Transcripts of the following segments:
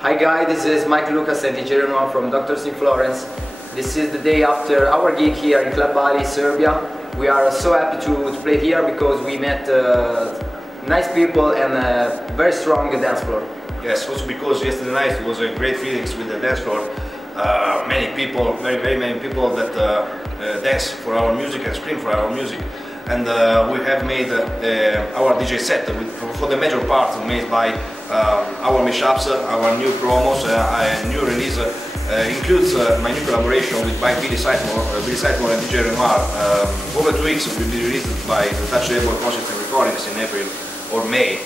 Hi guys, this is Mike Lucas and DJ Renoir from Doctors in Florence. This is the day after our gig here in Club Bali, Serbia. We are so happy to play here because we met nice people and a very strong dance floor. Yes, also because yesterday night was a great feelings with the dance floor. Many people, very many people that dance for our music and scream for our music. And we have made our DJ set for the major part made by our mashups, our new promos, a new release. Includes my new collaboration with Billy Sightmore and DJ Renoir. Over 2 weeks will be released by the Touch Label Concerts and Recordings in April or May.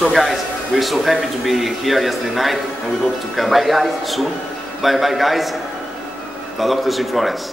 So guys, we're so happy to be here yesterday night and we hope to come back soon. Bye bye guys, the Doctors in Florence.